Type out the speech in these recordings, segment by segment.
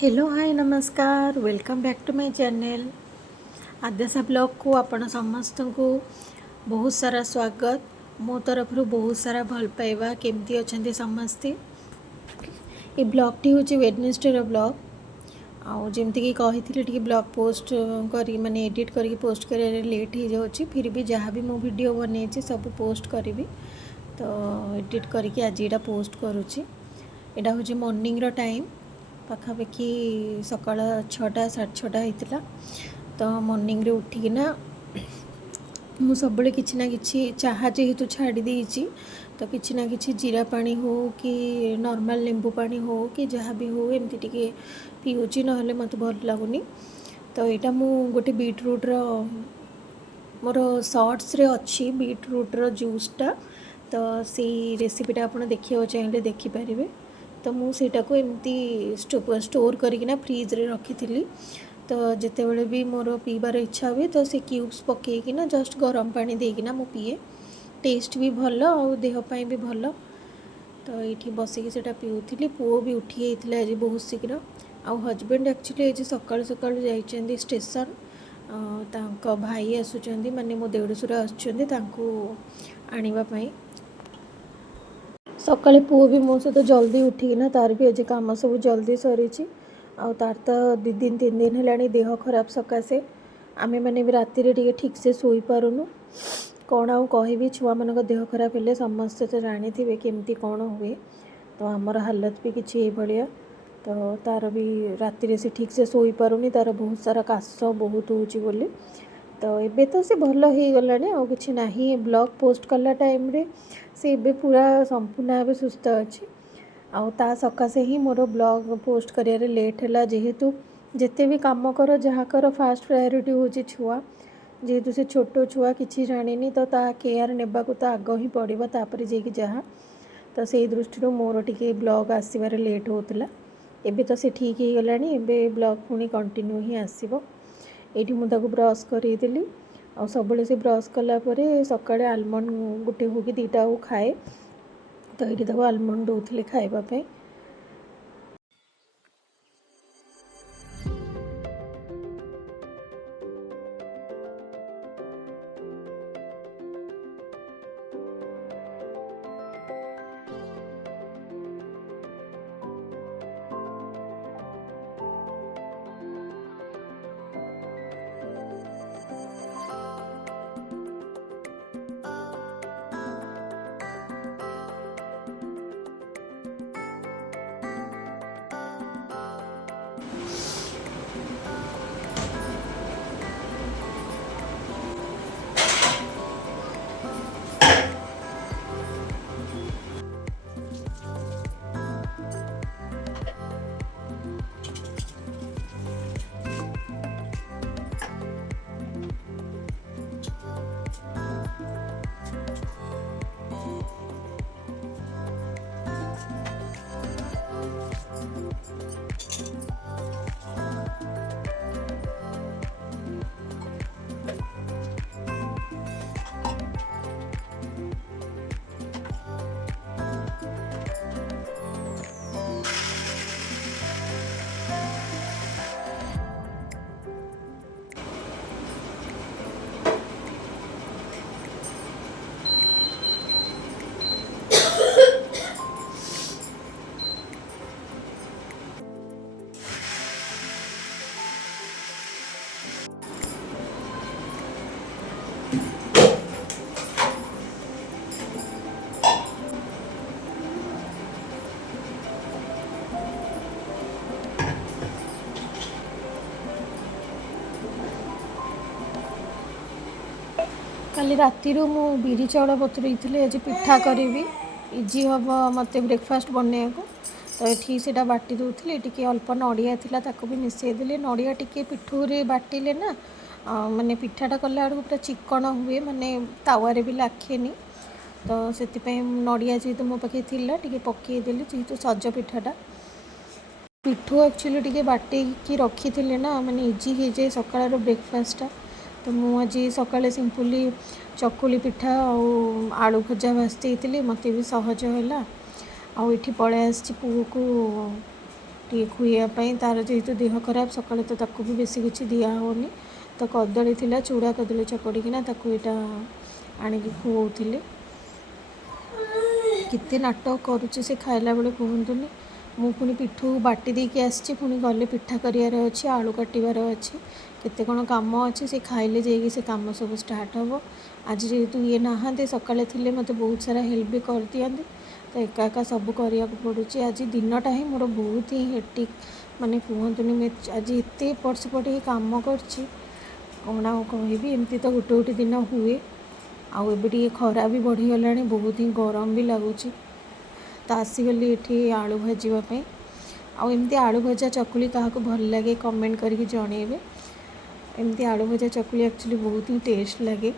Hello hi नमस्कार welcome back to my channel Adyasha blog को आपण समस्त को बहुत सारा स्वागत मो तरफ बहुत सारा भल पाइबा केमती अच्छा समस्ते ये ब्लॉगटी हूँ वेडनेसडे ब्लॉग आउ जमती कि कही ब्लॉग पोस्ट करी माने एडिट करके पोस्ट कर लेट हो जाऊँगी फिर भी जहाँ भी मो वीडियो बन सब पोस्ट करी तो एडिट करके आज यहाँ पोस्ट करुँची यहाँ हूँ मॉर्निंग रो टाइम पाखापाखि सकाळ 6टा 6:30 होता तो मॉर्निंग रे उठिकिना मु सब किसी ना कि चाहा जेहेतु छाड़ी देची तो किसी ना कि जीरा पानी हो कि नॉर्मल लेंबू पानी हो कि जहाँ भी हो एमती टिके पीऊँची ना मत भल लगुनि तो यहाँ मु गोटे बीटरूट रो मोर शॉर्ट्स रे अच्छी बीटरूट रो जूसटा तो सी रेसिपीटा आप देखा चाहिए देखिपारे तो मुझे एमती स्टोर करना फ्रिज रे रखी थी तो जितेबले भी मोर पीबार इच्छा हुए तो से क्यूब्स पकईकिना जस्ट गरम पानी देकिना मु पीए टेस्ट भी भल और देहपाई भी भल तो ये बसिकी से पीऊली पुओ भी उठी जाता आज बहुत शीघ्र आउ हजबैंड एक्चुअली आज सकाल सकाल जाइए स्टेशन तांको भाई आसुचंदी माने मो देढ़शुर आसुचंदी सकाले पुओ भी मो सहित जल्दी उठिकिना तार भी आज कम सब जल्दी सरी आउ तार तो 2 दिन 3 दिन है देह खराब सकाशे आमे मैंने भी राति रे ठीक से सोई पारुनु कौन आउ कहि छुआ मान देह खराब हेले समस्ते तो जानी थे केमती कौन हुए तो आमर हालत भी किसी भाया तो तार भी राति से ठीक से सोई पारुनी तार बहुत सारा काश बहुत होची तो एबे तो से भल हो गलानी आ कि ना ब्लॉग पोस्ट कला टाइम रे से एबे पूरा संपूर्ण भाव सुस्थ अच्छी आ सकाशे ही मोर ब्लॉग पोस्ट करियर लेट है जेहेतु जिते भी काम कर जहाँ कर फास्ट प्रायोरिटी हूँ छुआ जेहेतु से छोट छुआ किसी जानी तो ता केयर नेबा को तो आग ही पड़ो तापर जाकि जहाँ तो से दृष्टि मोर टी ब्लॉग आसबार लेट होता एबे तो से ठीक हो गलानी एबे ब्लॉग पुणी कंटिन्यू ही आसब ये मुझे ब्रश करदेली आ सब से ब्रश कलापर सकाଳେ आलमंड गोटे हो कि 2टा हो खाए तो ये आलमंड दौली खावाई काली राति मु बिरी चाउल बतुरई आज पिठा करी इजी हम मत ब्रेकफास्ट बनने को तो ये से बाटी दूसरी टी अल्प नड़िया था ताको भी मिसईदेली नड़िया टी पिठूरे बाटिले ना माने पिठाटा कला बेलू पूरा चिकन हुए माने तावारे भी लाखेनी तो से नड़िया जेहेतु मो पाखे टी पकईदेली जेहेतु सज पिठाटा पिठू एक्चुअली टी बाटी रखी थे ना माने इजी हो जाए सकाळ ब्रेकफास्टा तो मुझे सकाले सिंपली चकुली पिठा आलू भजा भाजती मत भी सहज है आउ पलि आसी पुओ को टी खुआपाई तार जेहेतु देह खराब सकाଳେ तो ताकू भी बेसी किसी दिया होनी तो कदली थिला चूड़ा कदली चकड़िकिना ताकू एटा आनिकी खुआउथिले केते नाटक करुच्ची से खाइला बेले कहतुनि मु पुणी पिठू बाटी देकी आसी पुणी गले पिठा करार अच्छे आलू काटार अच्छे केते कौन काम अच्छे से खाइले जाइए से काम सब स्टार्ट हम आज जेहेतु ये नहांते सकाळे थिले मते बहुत सारा हेल्प भी कर दियंते तो एका एका सब करिया पड़ुची आज दिनटा ही मोर बहुत ही हेक्टिक माने कहतुनि मैं आज एत एपट सेपट ही काम करछि कौन आ कहबी एमती तो गोटे गोटे दिन हुए आउ एबे खरा भी बढ़ीगला बहुत ही गरम भी लगुच तो आसीगली ये आलू भाजापी आमती आलू भजा चकुली क्या भल लगे कमेंट करके जनइबे एमती आलू भजा चकुली एक्चुअली बहुत ही टेस्ट लगे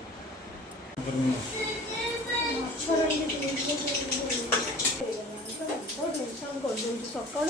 सकाल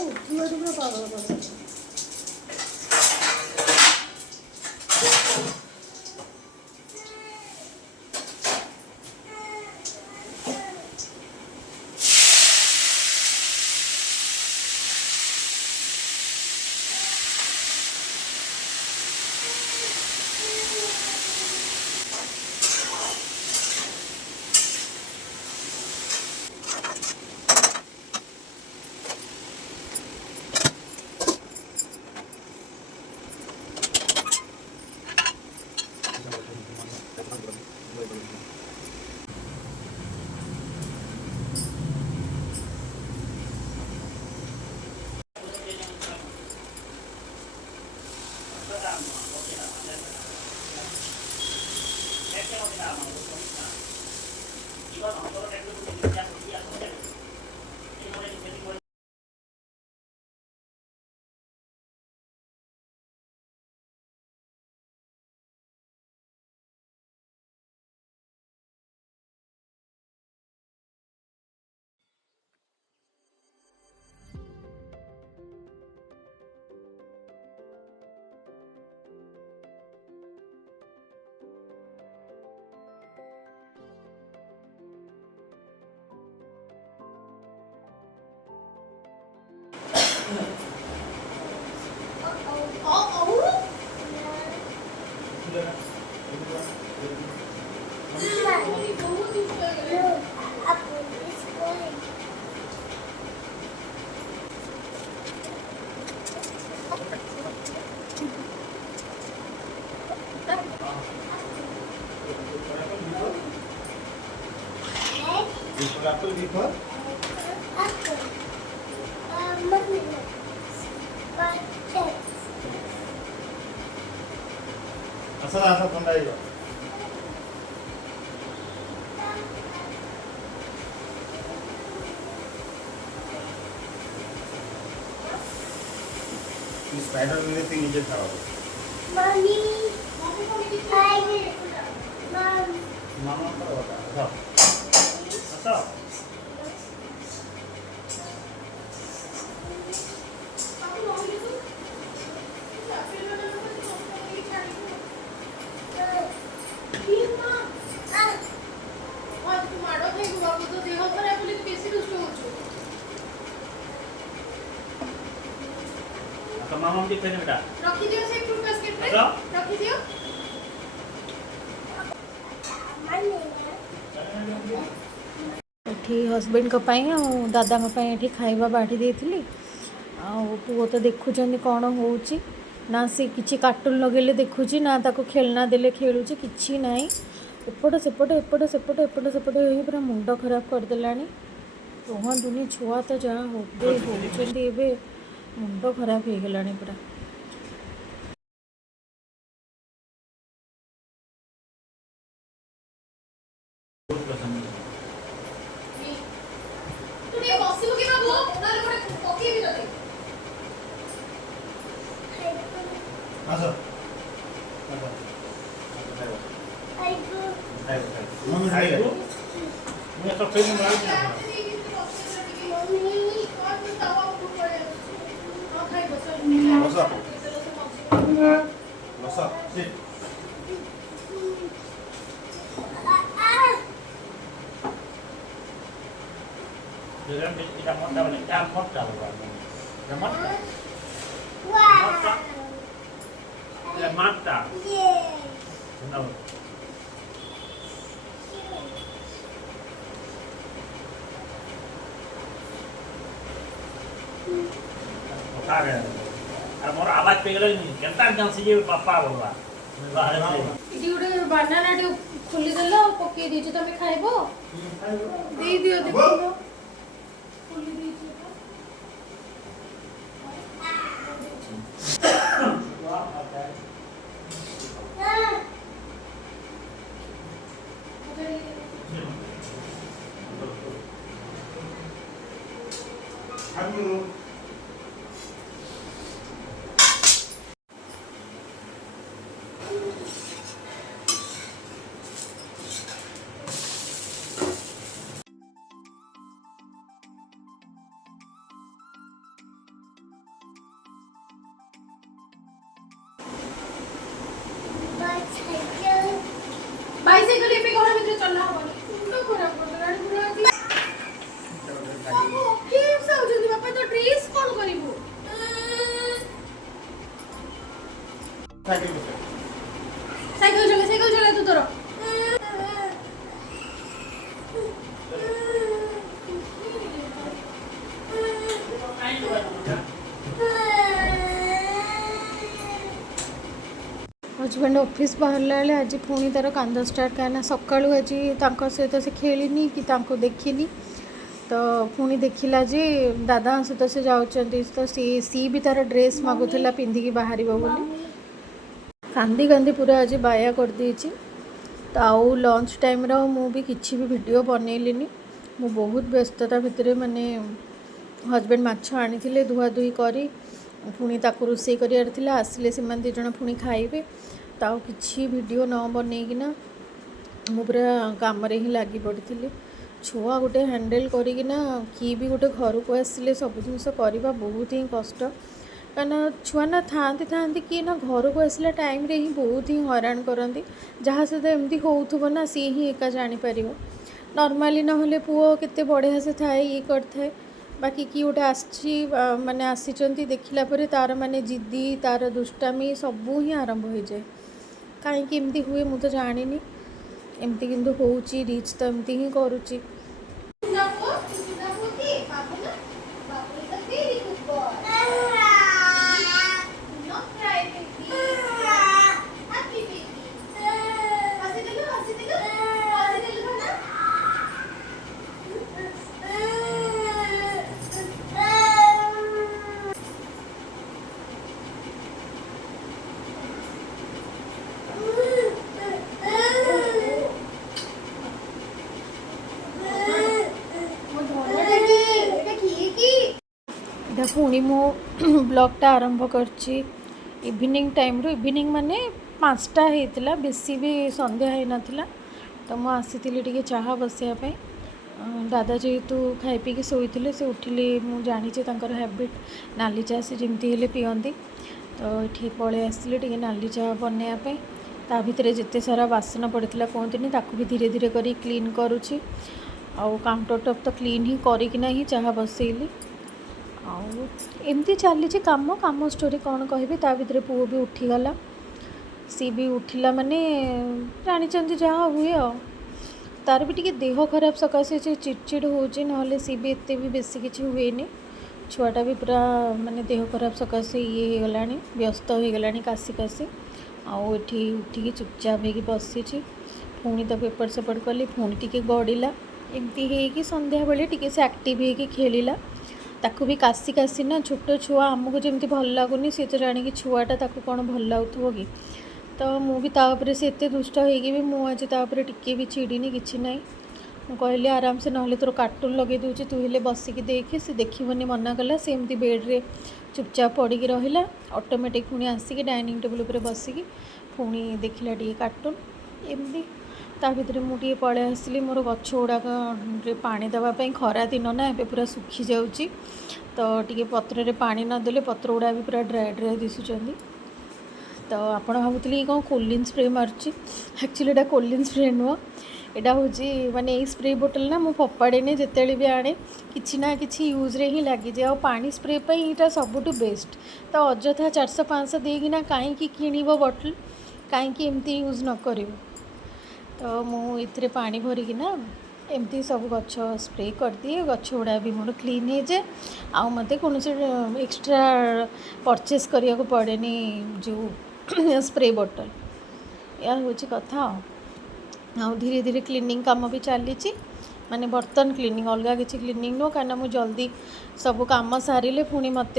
Apple before? Apple. Asa pandai ba. This spider anything is just how. Mommy. I Mom. Mama ko wala. Asa. Asa. मामा मुझे कहने बेटा रखी दियो से फ्रूट बास्केट में रखी दियो एठी हस्बैंड को पाई आ दादा को पाई एठी खाइबा बाठी देथिली आ पुओ तो देखुचंदी कौन होउची ना से किछि कार्टून लगेले देखुची ना ताको खेलना देले खेलुची किछि नाही एपट सेपट एपट सेपट एपट सेपट होई पूरा मुंड खराब कर देलानी कहतुनी छुआ तो जहाँ होउचंदी एबे मुंड खराब हो गलानी पूरा Yamata. Wow. Yamata. Yeah. No. Oke. Amor abad pegelan ni. Kentan kan sih papa bawa. ଏଠି ଗୋଟେ ବାନାନାଟେ ଖୋଲିଦେଲ ଆଉ ପକେଇ ଦେଇଛ ତମେ ଖାଇବ ଦେଇଦିଅ ଦେଖିବ ଖୋଲି ଦେଇଛ ତ। Bicycle. ବାଇସାଇକେଲ ଏବେ ଘର ଭିତରେ ଚଲା ହବନି ମୁଣ୍ଡ ଖରାପ କରିଦେଲାଣି ପୁରା ଆଜି। ବାବୁ କିପ୍ସ ଆଉଛନ୍ତି ବାପା ତ ଡ୍ରେସ୍ କଣ କରିବୁ? ସାଇକେଲ ଚଲା ତୁ ତୋର। ହଜବେଣ୍ଡ ଅଫିସ୍ ବାହାରିଲା ବେଳେ ଆଜି ପୁଣି ତା'ର କାନ୍ଦ ଷ୍ଟାର୍ଟ କାହିଁକିନା ସକାଳୁ ଆଜି ତାଙ୍କ ସହିତ ସେ ଖେଳିନି କି ତାଙ୍କୁ ଦେଖିନି ତ ପୁଣି ଦେଖିଲା ଯେ ଦାଦାଙ୍କ ସହିତ ସେ ଯାଉଛନ୍ତି ତ ସିଏ ବି ତା'ର ଡ୍ରେସ୍ ମାଗୁଥିଲା ପିନ୍ଧିକି ବାହାରିବ ବୋଲି କାନ୍ଦି କାନ୍ଦି ପୁରା ଆଜି ବାୟା କରିଦେଇଛି ତ ଆଉ ଲଞ୍ଚ ଟାଇମ୍ର ମୁଁ ବି କିଛି ବି ଭିଡ଼ିଓ ବନେଇଲିନି ମୁଁ ବହୁତ ବ୍ୟସ୍ତତା ଭିତରେ ମାନେ ହଜବେଣ୍ଡ ମାଛ ଆଣିଥିଲେ ଧୁଆଧୁଇ କରି ପୁଣି ତାକୁ ରୋଷେଇ କରିବାର ଥିଲା ଆସିଲେ ସେମାନେ ଦୁଇ ଜଣ ପୁଣି ଖାଇବେ ତ ଆଉ କିଛି ଭିଡ଼ିଓ ନ ବନେଇକିନା ମୁଁ ପୁରା କାମରେ ହିଁ ଲାଗି ପଡ଼ିଥିଲି ଛୁଆ ଗୋଟେ ହ୍ୟାଣ୍ଡେଲ୍ କରିକିନା କିଏ ବି ଗୋଟେ ଘରକୁ ଆସିଲେ ସବୁ ଜିନିଷ କରିବା ବହୁତ ହିଁ କଷ୍ଟ କାହିଁକିନା ଛୁଆ ନା ଥାଆନ୍ତି କିଏ ନା ଘରକୁ ଆସିଲା ଟାଇମ୍ରେ ହିଁ ବହୁତ ହିଁ ହଇରାଣ କରନ୍ତି ଯାହା ସହିତ ଏମିତି ହେଉଥିବ ନା ସିଏ ହିଁ ଏକା ଜାଣିପାରିବ ନର୍ମାଲି ନହେଲେ ପୁଅ କେତେ ବଢ଼ିଆ ସେ ଥାଏ ଇଏ କରିଥାଏ ବାକି କିଏ ଗୋଟେ ଆସିଛି ମାନେ ଆସିଛନ୍ତି ଦେଖିଲା ପରେ ତା'ର ମାନେ ଜିଦି ତା'ର ଦୁଷ୍ଟାମି ସବୁ ହିଁ ଆରମ୍ଭ ହୋଇଯାଏ କାହିଁକି ଏମିତି ହୁଏ ମୁଁ ତ ଜାଣିନି ଏମିତି କିନ୍ତୁ ହେଉଛି ରିଚ୍ ତ ଏମିତି ହିଁ କରୁଛି ଏଇଟା ପୁଣି ମୁଁ ବ୍ଲଗ୍ଟା ଆରମ୍ଭ କରିଛି ଇଭିନିଂ ଟାଇମ୍ରୁ ଇଭିନିଂ ମାନେ 5ଟା ହେଇଥିଲା ବେଶୀ ବି ସନ୍ଧ୍ୟା ହେଇନଥିଲା ତ ମୁଁ ଆସିଥିଲି ଟିକେ ଚାହା ବସିବା ପାଇଁ ଦାଦା ଯେହେତୁ ଖାଇ ପିଇକି ଶୋଇଥିଲେ ସେ ଉଠିଲେ ମୁଁ ଜାଣିଛି ତାଙ୍କର ହ୍ୟାବିଟ୍ ନାଲି ଚା ସେ ଯେମିତି ହେଲେ ପିଅନ୍ତି ତ ଏଠି ପଳେଇ ଆସିଲି ଟିକେ ନାଲି ଚା ବନେଇବା ପାଇଁ ତା ଭିତରେ ଯେତେ ସାରା ବାସନ ପଡ଼ିଥିଲା କୁହନ୍ତୁନି ତାକୁ ବି ଧୀରେ ଧୀରେ କରି କ୍ଲିନ୍ କରୁଛି ଆଉ କାଉଣ୍ଟର ଟପ୍ ତ କ୍ଲିନ୍ ହିଁ କରିକିନା ହିଁ ଚାହା ବସେଇଲି ଆଉ ଏମିତି ଚାଲିଛି କାମ ଷ୍ଟୋରି କ'ଣ କହିବି ତା ଭିତରେ ପୁଅ ବି ଉଠିଗଲା ସିଏ ବି ଉଠିଲା ମାନେ ଜାଣିଛନ୍ତି ଯାହା ହୁଏ ଆଉ ତାର ବି ଟିକେ ଦେହ ଖରାପ ସକାଶେ ସେ ଚିଡ଼ଚିଡ଼ ହେଉଛି ନହେଲେ ସିଏ ବି ଏତେ ବି ବେଶୀ କିଛି ହୁଏନି ଛୁଆଟା ବି ପୁରା ମାନେ ଦେହ ଖରାପ ସକାଶେ ଇଏ ହେଇଗଲାଣି ବ୍ୟସ୍ତ ହେଇଗଲାଣି କାଶି ଆଉ ଏଠି ଉଠିକି ଚୁପଚାପ ହେଇକି ବସିଛି ପୁଣି ତାକୁ ଏପଟ ସେପଟ କଲି ପୁଣି ଟିକେ ଗଡ଼ିଲା ଏମିତି ହେଇକି ସନ୍ଧ୍ୟାବେଳେ ଟିକେ ସେ ଆକ୍ଟିଭ୍ ହେଇକି ଖେଳିଲା ତାକୁ ବି କାଶି ନା ଛୋଟ ଛୁଆ ଆମକୁ ଯେମିତି ଭଲ ଲାଗୁନି ସେ ତ ଜାଣିକି ଛୁଆଟା ତାକୁ କ'ଣ ଭଲ ଲାଗୁଥିବ କି ତ ମୁଁ ବି ତା ଉପରେ ସେ ଏତେ ଦୁଷ୍ଟ ହେଇକି ବି ମୁଁ ଆଜି ତା ଉପରେ ଟିକେ ବି ଚିଡ଼ିନି କିଛି ନାହିଁ ମୁଁ କହିଲି ଆରାମସେ ନହେଲେ ତୋର କାର୍ଟୁନ୍ ଲଗେଇ ଦେଉଛି ତୁ ହେଲେ ବସିକି ଦେଖେ ସେ ଦେଖିବନି ମନା କଲା ସେ ଏମିତି ବେଡ଼୍ରେ ଚୁପଚାପ ପଡ଼ିକି ରହିଲା ଅଟୋମେଟିକ୍ ପୁଣି ଆସିକି ଡାଇନିଂ ଟେବୁଲ୍ ଉପରେ ବସିକି ପୁଣି ଦେଖିଲା ଟିକେ କାର୍ଟୁନ୍ ଏମିତି ତା ଭିତରେ ମୁଁ ଟିକେ ପଳେଇ ଆସିଲି ମୋର ଗଛ ଗୁଡ଼ାକରେ ପାଣି ଦେବା ପାଇଁ ଖରା ଦିନ ନା ଏବେ ପୁରା ଶୁଖି ଯାଉଛି ତ ଟିକେ ପତ୍ରରେ ପାଣି ନଦେଲେ ପତ୍ର ଗୁଡ଼ା ବି ପୁରା ଡ୍ରାଏ ଦିଶୁଛନ୍ତି ତ तो आपण भावुली कौन कोलिन स्प्रे मार्ची एक्चुअली एटा कोलिन स्प्रे नुह एटा हूँ माने ये स्प्रे बोतल ना मु फोपाड़े जिते भी आने किसी ना कि यूज रे ही लगी जाए पानी स्प्रे यहाँ सबुठ बेस्ट तो अଯଥା 400-500 देना कहीं किणव बोतल कहीं एमती यूज न कर तो मुझे पानी भरिकिना एमती सब गछ स्प्रे कर दिए गछ गुड़ा भी मोर क्लीन हो जाए आ मत कौन एक्स्ट्रा परचेस करने को पड़े जो स्प्रे बोतल या हूँ कथा आ धीरे धीरे क्लीनिंग काम भी चली माने बर्तन क्लीनिंग अलग किसी क्लीनिंग नुह कहीं मुझे जल्दी सब कम सारे पुणी मत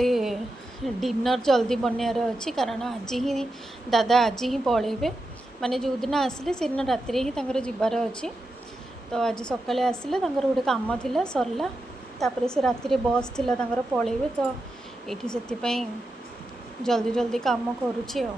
डिनर जल्दी बनवार अच्छी कारण आज ही दादा आज ही पलैबे माने जो दिन आसिले से दिन राति ही जबार अच्छी तो आज सकाले आसिले गोटे काम थिला सरला तापर से राति बस थिला पलैबे तो ये से जल्दी जल्दी काम करुँची आ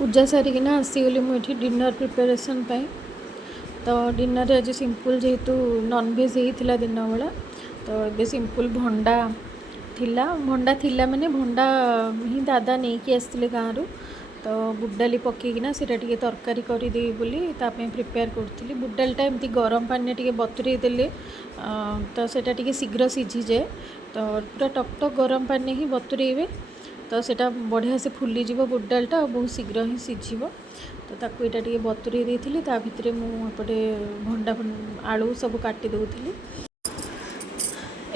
पूजा सारिकिना आसीगली मुझे डिनर प्रिपरेशन पाई तो डिनर आज सिंपल जेहेतु नॉनवेज होता दिन बेला तो ये सिंपल भंडा थिला माने भंडा ही दादा नहीं कि आसते गाँव तो बुटडाली पकईकिना से तरकारी करदे बोली प्रिपेयर करी बुटडालटा एमती गरम पानी टे बतुरे देले तो सेटा टिके शीघ्र सीझी जाए तो पूरा टकटक गरम पानी ही बतुरेबे तो सेटा बढ़िया से फुलीज बुटडालटा बहुत शीघ्र ही सीझब तो ताकू यहाँ टे बतुरे देती ता भितर मुझे भंडा आलू सब काटी दौली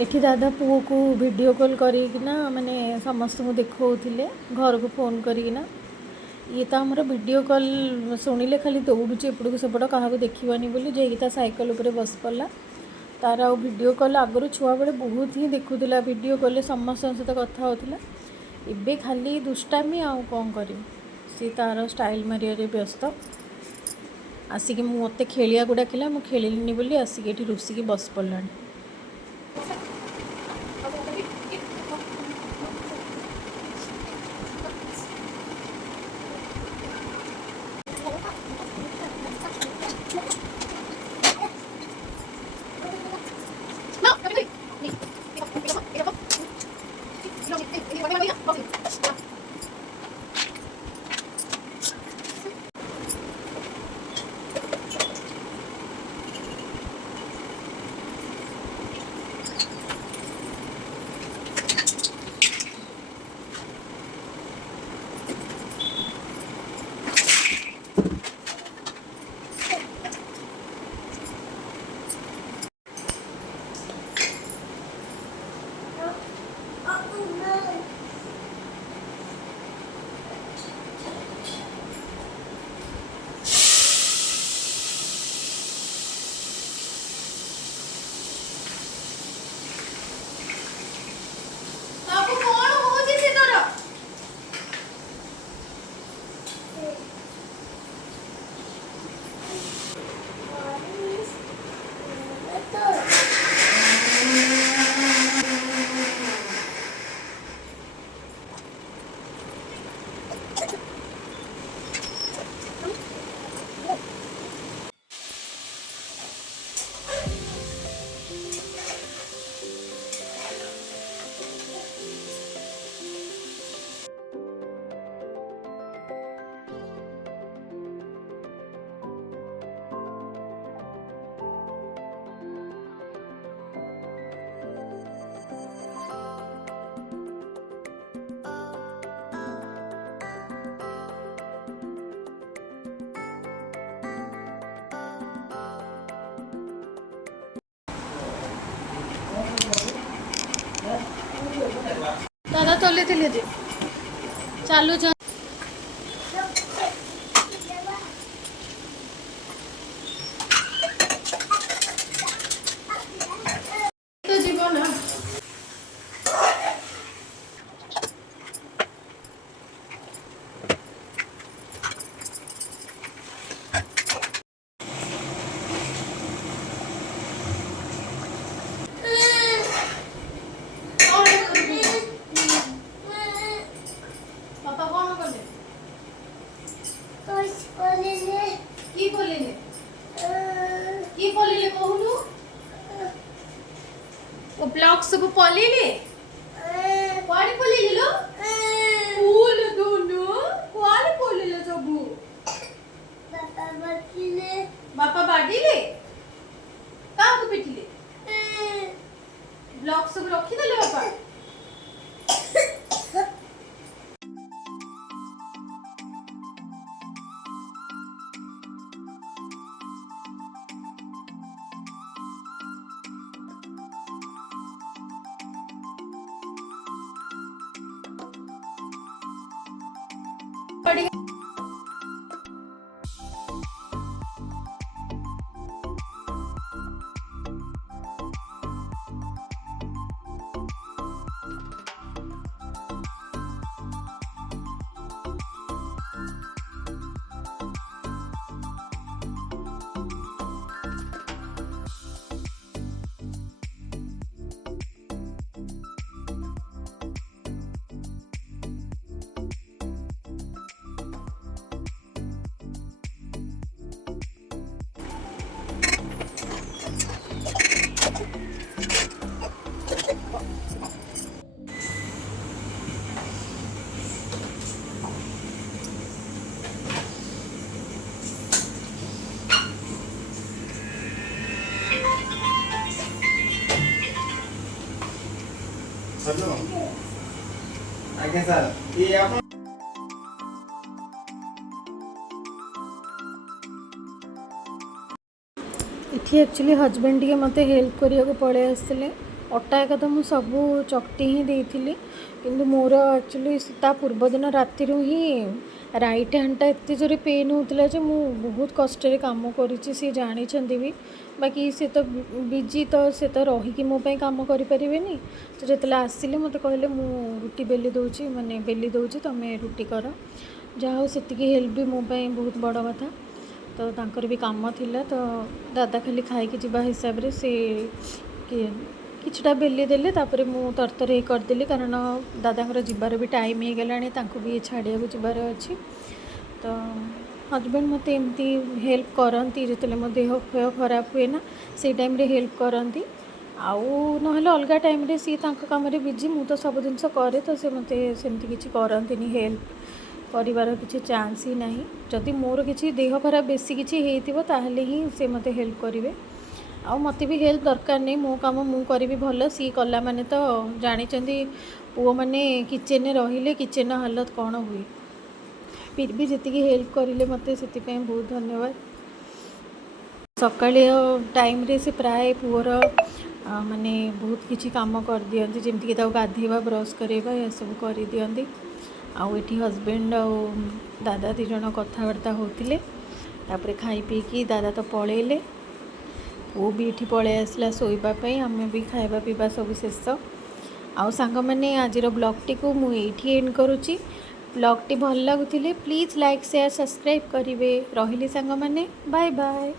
एठी दादा पुओ को वीडियो कॉल करिकिना माने समस्त को देखौथिले घर को फोन करिकिना ये तो आमर वीडियो कॉल शुणिले खाली दौड़ुचे एपटू सेपट क्या देखनी बोली जाइए साइकेल उपर बस पड़ा तार आ वीडियो कॉल आगु छुआ बेले बहुत ही देखुला वीडियो कॉल समस्त सहित कथा होता एबे खाली दुष्टामी आउ कौन कर सी तार स्टाइल मारे व्यस्त आसिक मत खेलिया को डाकिला मुझे खेलिनी बोली आसिक ये रुसिकी बस पड़ा ଚଲେଇଥିଲି ଯେ ଚାଲୁଛ ତ ଯିବ ନା। ବାପା କ'ଣ କଲେ? କି ପଲିଲେ? କି ପଲିଲେ କହୁନୁ? ଓ ବ୍ଲକ୍ ସବୁ ପଲିଲେ? କୁଆଡ଼େ ପଲିଲେ ଲୋ? ଫୁଲ ଦୁନୁ କୁଆଡ଼େ ପଲିଲେ ସବୁ? ବାପା ବାଡ଼ିଲେ? କାହାକୁ ପିଟିଲେ? ବ୍ଲକ୍ ସବୁ ରଖିଦେଲେ ବାପା? हेलो आज्ञा सर ये आप ଏଠି ଆକ୍ଚୁଆଲି ହଜବେଣ୍ଡ ଟିକେ ମୋତେ ହେଲ୍ପ କରିବାକୁ ପଳେଇ ଆସିଥିଲେ। ଅଟା ଏକା ତ ମୁଁ ସବୁ ଚକଟି ହିଁ ଦେଇଥିଲି, କିନ୍ତୁ ମୋର ଆକ୍ଚୁଆଲି ତା ପୂର୍ବଦିନ ରାତିରୁ ହିଁ ରାଇଟ୍ ହ୍ୟାଣ୍ଡଟା ଏତେ ଜୋରେ ପେନ୍ ହେଉଥିଲା ଯେ ମୁଁ ବହୁତ କଷ୍ଟରେ କାମ କରିଛି। ସିଏ ଜାଣିଛନ୍ତି ବି, ବାକି ସେ ତ ବିଜି, ତ ସେ ତ ରହିକି ମୋ ପାଇଁ କାମ କରିପାରିବେନି। ତ ଯେତେବେଳେ ଆସିଲେ ମୋତେ କହିଲେ ମୁଁ ରୁଟି ବେଲି ଦେଉଛି, ମାନେ ବେଲି ଦେଉଛି, ତୁମେ ରୁଟି କର। ଯାହା ହଉ ସେତିକି ହେଲ୍ପ ବି ମୋ ପାଇଁ ବହୁତ ବଡ଼ କଥା। ତ ତାଙ୍କର ବି କାମ ଥିଲା, ତ ଦାଦା ଖାଲି ଖାଇକି ଯିବା ହିସାବରେ ସେ କିଛିଟା ବେଲି ଦେଲେ। ତାପରେ ମୁଁ ତରତର ହେଇ କରିଦେଲି, କାରଣ ଦାଦାଙ୍କର ଯିବାର ବି ଟାଇମ୍ ହେଇଗଲାଣି, ତାଙ୍କୁ ବି ଛାଡ଼ିବାକୁ ଯିବାର ଅଛି। ତ ହଜବେଣ୍ଡ ମୋତେ ଏମିତି ହେଲ୍ପ କରନ୍ତି, ଯେତେବେଳେ ମୋ ଦେହ ଫେହ ଖରାପ ହୁଏ ନା ସେଇ ଟାଇମ୍ରେ ହେଲ୍ପ କରନ୍ତି। ଆଉ ନହେଲେ ଅଲଗା ଟାଇମ୍ରେ ସିଏ ତାଙ୍କ କାମରେ ବିଜି, ମୁଁ ତ ସବୁ ଜିନିଷ କରେ, ତ ସେ ମୋତେ ସେମିତି କିଛି କରନ୍ତିନି, ହେଲ୍ପ କରିବାର କିଛି ଚାନ୍ସ ହିଁ ନାହିଁ। ଯଦି ମୋର କିଛି ଦେହ ଖରାପ ବେଶୀ କିଛି ହେଇଥିବ ତାହେଲେ ହିଁ ସେ ମୋତେ ହେଲ୍ପ କରିବେ। ଆଉ ମୋତେ ବି ହେଲ୍ପ ଦରକାର ନାହିଁ, ମୋ କାମ ମୁଁ କରିବି ଭଲ। ସିଏ କଲା ମାନେ ତ ଜାଣିଛନ୍ତି ପୁଅମାନେ କିଚେନ୍ରେ ରହିଲେ କିଚେନ୍ର ହାଲତ କ'ଣ ହୁଏ। ଫିର୍ ବି ଯେତିକି ହେଲ୍ପ କରିଲେ ମୋତେ, ସେଥିପାଇଁ ବହୁତ ଧନ୍ୟବାଦ। ସକାଳେ ଟାଇମ୍ରେ ସେ ପ୍ରାୟ ପୁଅର ମାନେ ବହୁତ କିଛି କାମ କରିଦିଅନ୍ତି, ଯେମିତିକି ତାକୁ ଗାଧେଇବା, ବ୍ରସ୍ କରାଇବା, ଏସବୁ କରିଦିଅନ୍ତି। ଆଉ ଏଠି ହଜବେଣ୍ଡ ଆଉ ଦାଦା ଦୁଇ ଜଣ କଥାବାର୍ତ୍ତା ହେଉଥିଲେ। ତାପରେ ଖାଇ ପିଇକି ଦାଦା ତ ପଳେଇଲେ, ପୁଅ ବି ଏଠି ପଳେଇ ଆସିଲା ଶୋଇବା ପାଇଁ, ଆମେ ବି ଖାଇବା ପିଇବା ସବୁ ଶେଷ। ଆଉ ସାଙ୍ଗମାନେ, ଆଜିର ବ୍ଲଗ୍ଟିକୁ ମୁଁ ଏଇଠି ଏଣ୍ଡ କରୁଛି। ବ୍ଲଗ୍ଟି ଭଲ ଲାଗୁଥିଲେ ପ୍ଲିଜ୍ ଲାଇକ୍, ସେୟାର, ସବସ୍କ୍ରାଇବ୍ କରିବେ। ରହିଲି ସାଙ୍ଗମାନେ, ବାଏ ବାଏ।